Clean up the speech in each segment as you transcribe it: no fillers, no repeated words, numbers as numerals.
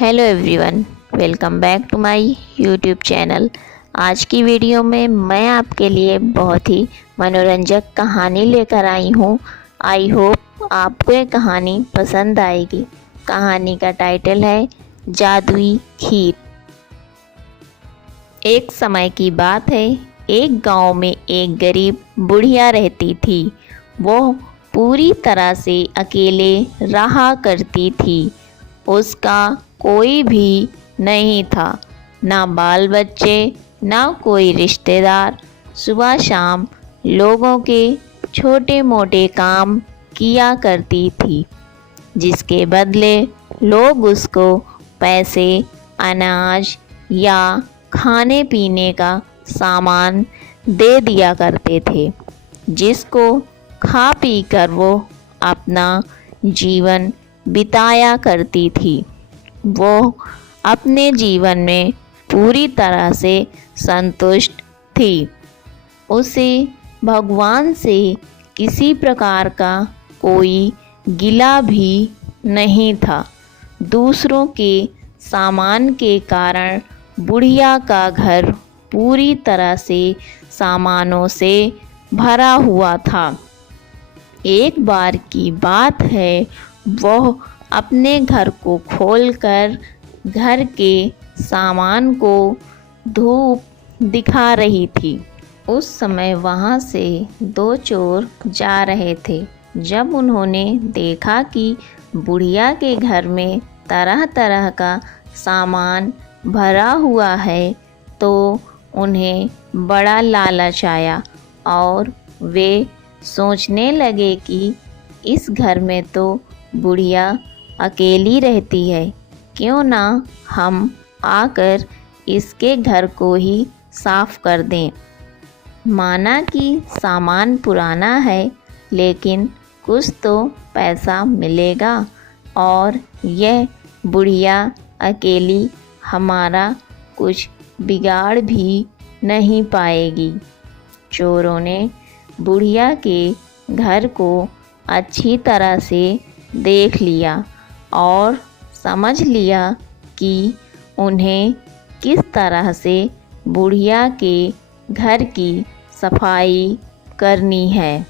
Hello everyone, welcome back to my YouTube channel. आज की video में मैं आपके लिए बहुत ही मनोरंजक कहानी लेकर आई हूँ। आई होप आपको ये कहानी पसंद आएगी। कहानी का टाइटल है जादुई खीर। एक समय की बात है, एक गांव में एक गरीब बुढ़िया रहती थी। वो पूरी तरह से अकेले रहा करती थी। उसका कोई भी नहीं था, ना बाल बच्चे, ना कोई रिश्तेदार। सुबह शाम लोगों के छोटे मोटे काम किया करती थी, जिसके बदले लोग उसको पैसे, अनाज या खाने पीने का सामान दे दिया करते थे, जिसको खा पी कर वो अपना जीवन बिताया करती थी। वो अपने जीवन में पूरी तरह से संतुष्ट थी। उसे भगवान से किसी प्रकार का कोई गिला भी नहीं था। दूसरों के सामान के कारण बुढ़िया का घर पूरी तरह से सामानों से भरा हुआ था। एक बार की बात है, वह अपने घर को खोलकर घर के सामान को धूप दिखा रही थी। उस समय वहाँ से दो चोर जा रहे थे। जब उन्होंने देखा कि बुढ़िया के घर में तरह तरह का सामान भरा हुआ है, तो उन्हें बड़ा लालच आया और वे सोचने लगे कि इस घर में तो बुढ़िया अकेली रहती है, क्यों ना हम आकर इसके घर को ही साफ कर दें। माना कि सामान पुराना है, लेकिन कुछ तो पैसा मिलेगा और यह बुढ़िया अकेली हमारा कुछ बिगाड़ भी नहीं पाएगी। चोरों ने बुढ़िया के घर को अच्छी तरह से देख लिया और समझ लिया कि उन्हें किस तरह से बुढ़िया के घर की सफाई करनी है।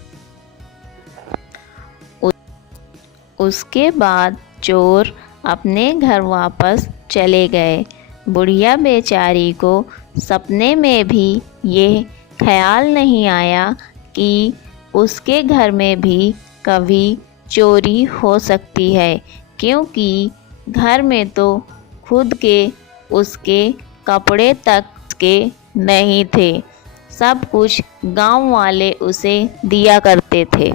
उसके बाद चोर अपने घर वापस चले गए। बुढ़िया बेचारी को सपने में भी ये ख्याल नहीं आया कि उसके घर में भी कभी चोरी हो सकती है, क्योंकि घर में तो खुद के उसके कपड़े तक के नहीं थे। सब कुछ गांव वाले उसे दिया करते थे,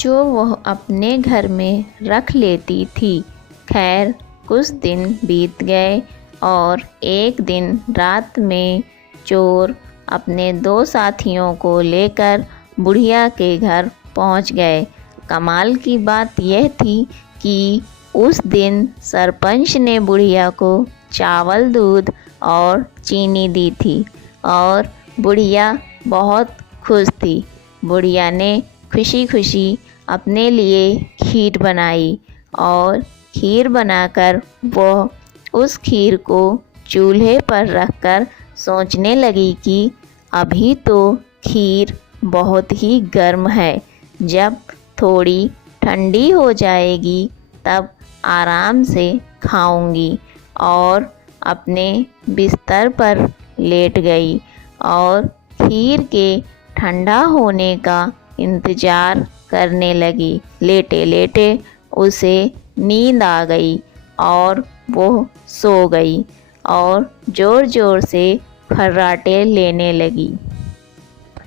जो वह अपने घर में रख लेती थी। खैर, कुछ दिन बीत गए और एक दिन रात में चोर अपने दो साथियों को लेकर बुढ़िया के घर पहुंच गए। कमाल की बात यह थी कि उस दिन सरपंच ने बुढ़िया को चावल, दूध और चीनी दी थी और बुढ़िया बहुत खुश थी। बुढ़िया ने खुशी खुशी अपने लिए खीर बनाई और खीर बनाकर वह उस खीर को चूल्हे पर रखकर सोचने लगी कि अभी तो खीर बहुत ही गर्म है, जब थोड़ी ठंडी हो जाएगी तब आराम से खाऊंगी। और अपने बिस्तर पर लेट गई और खीर के ठंडा होने का इंतज़ार करने लगी। लेटे लेटे उसे नींद आ गई और वो सो गई और ज़ोर ज़ोर से खर्राटे लेने लगी।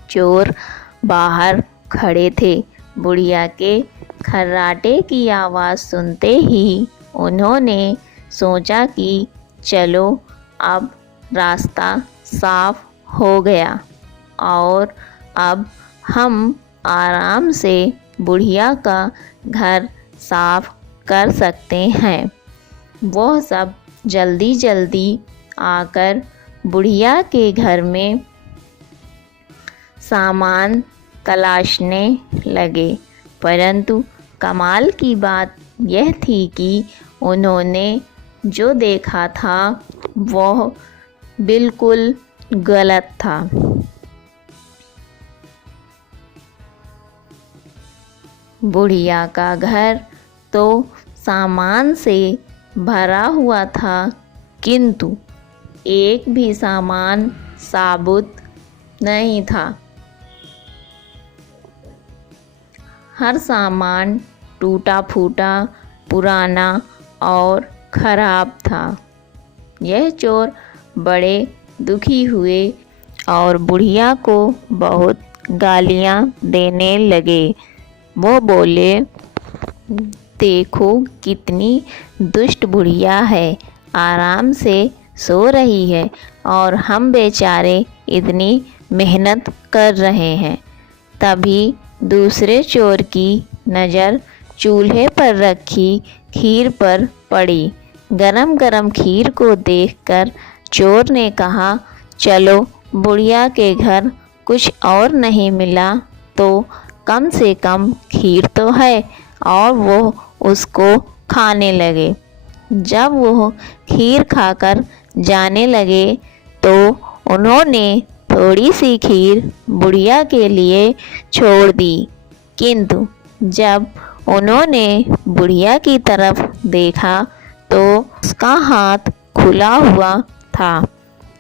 चोर बाहर खड़े थे। बुढ़िया के खर्राटे की आवाज़ सुनते ही उन्होंने सोचा कि चलो अब रास्ता साफ हो गया और अब हम आराम से बुढ़िया का घर साफ कर सकते हैं। वह सब जल्दी जल्दी आकर बुढ़िया के घर में सामान तलाशने लगे, परंतु कमाल की बात यह थी कि उन्होंने जो देखा था वह बिल्कुल गलत था। बुढ़िया का घर तो सामान से भरा हुआ था, किंतु एक भी सामान साबुत नहीं था। हर सामान टूटा फूटा, पुराना और खराब था। यह चोर बड़े दुखी हुए और बुढ़िया को बहुत गालियाँ देने लगे। वो बोले, देखो कितनी दुष्ट बुढ़िया है, आराम से सो रही है और हम बेचारे इतनी मेहनत कर रहे हैं। तभी दूसरे चोर की नज़र चूल्हे पर रखी खीर पर पड़ी। गरम गरम खीर को देखकर चोर ने कहा, चलो बुढ़िया के घर कुछ और नहीं मिला तो कम से कम खीर तो है, और वो उसको खाने लगे। जब वो खीर खाकर जाने लगे तो उन्होंने थोड़ी सी खीर बुढ़िया के लिए छोड़ दी, किंतु जब उन्होंने बुढ़िया की तरफ देखा तो उसका हाथ खुला हुआ था,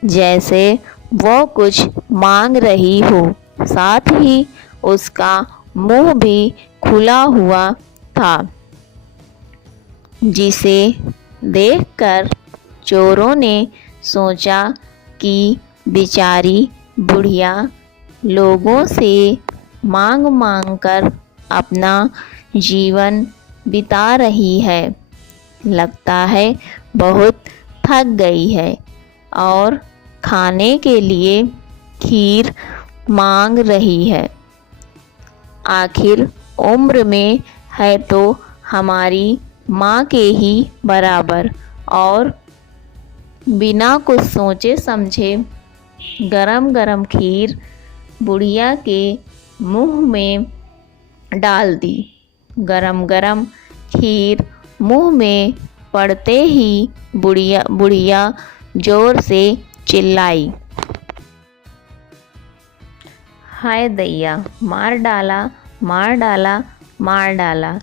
जैसे वो कुछ मांग रही हो। साथ ही उसका मुंह भी खुला हुआ था, जिसे देखकर चोरों ने सोचा कि बेचारी बुढ़िया लोगों से मांग मांग कर अपना जीवन बिता रही है, लगता है बहुत थक गई है और खाने के लिए खीर मांग रही है। आखिर उम्र में है तो हमारी माँ के ही बराबर। और बिना कुछ सोचे समझे गरम गरम खीर बुढ़िया के मुंह में डाल दी। गरम गरम खीर मुंह में पड़ते ही बुढ़िया जोर से चिल्लाई, हाय दैया, मार डाला मार डाला मार डाला।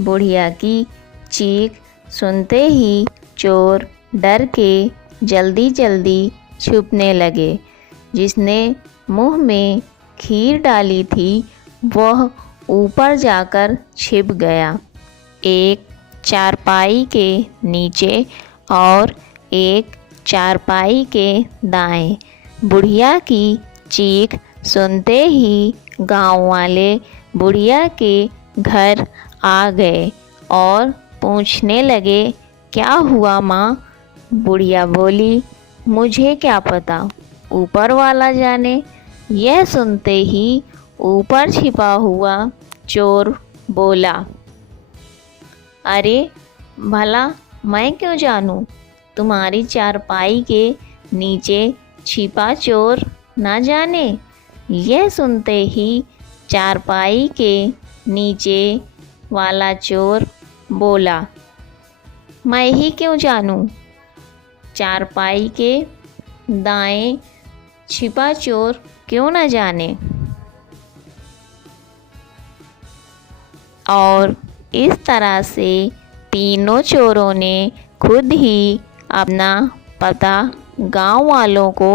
बुढ़िया की चीख सुनते ही चोर डर के जल्दी जल्दी छुपने लगे। जिसने मुंह में खीर डाली थी वह ऊपर जाकर छिप गया, एक चारपाई के नीचे और एक चारपाई के दाएं। बुढ़िया की चीख सुनते ही गांव वाले बुढ़िया के घर आ गए और पूछने लगे, क्या हुआ माँ? बुढ़िया बोली, मुझे क्या पता, ऊपर वाला जाने। यह सुनते ही ऊपर छिपा हुआ चोर बोला, अरे भला मैं क्यों जानूं, तुम्हारी चारपाई के नीचे छिपा चोर ना जाने। यह सुनते ही चारपाई के नीचे वाला चोर बोला, मैं ही क्यों जानूं, चारपाई के दाएं छिपा चोर क्यों ना जाने। और इस तरह से तीनों चोरों ने खुद ही अपना पता गांव वालों को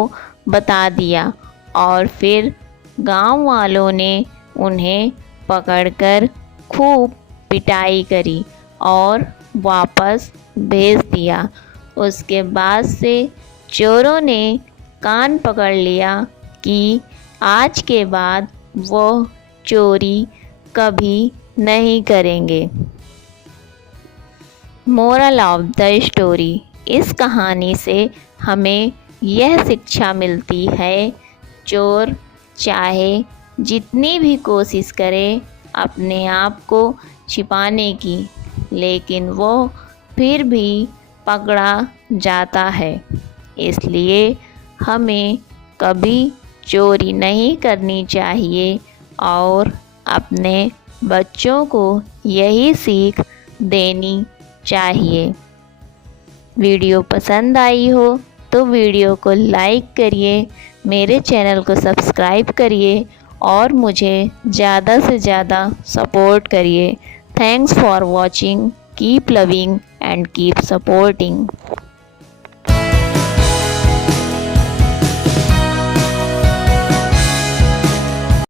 बता दिया और फिर गांव वालों ने उन्हें पकड़कर खूब पिटाई करी और वापस भेज दिया। उसके बाद से चोरों ने कान पकड़ लिया कि आज के बाद वो चोरी कभी नहीं करेंगे। मोरल ऑफ द स्टोरी, इस कहानी से हमें यह शिक्षा मिलती है, चोर चाहे जितनी भी कोशिश करे अपने आप को छिपाने की, लेकिन वो फिर भी पकड़ा जाता है। इसलिए हमें कभी चोरी नहीं करनी चाहिए और अपने बच्चों को यही सीख देनी चाहिए। वीडियो पसंद आई हो तो वीडियो को लाइक करिए, मेरे चैनल को सब्सक्राइब करिए और मुझे ज़्यादा से ज़्यादा सपोर्ट करिए। Thanks for watching, keep loving and keep supporting.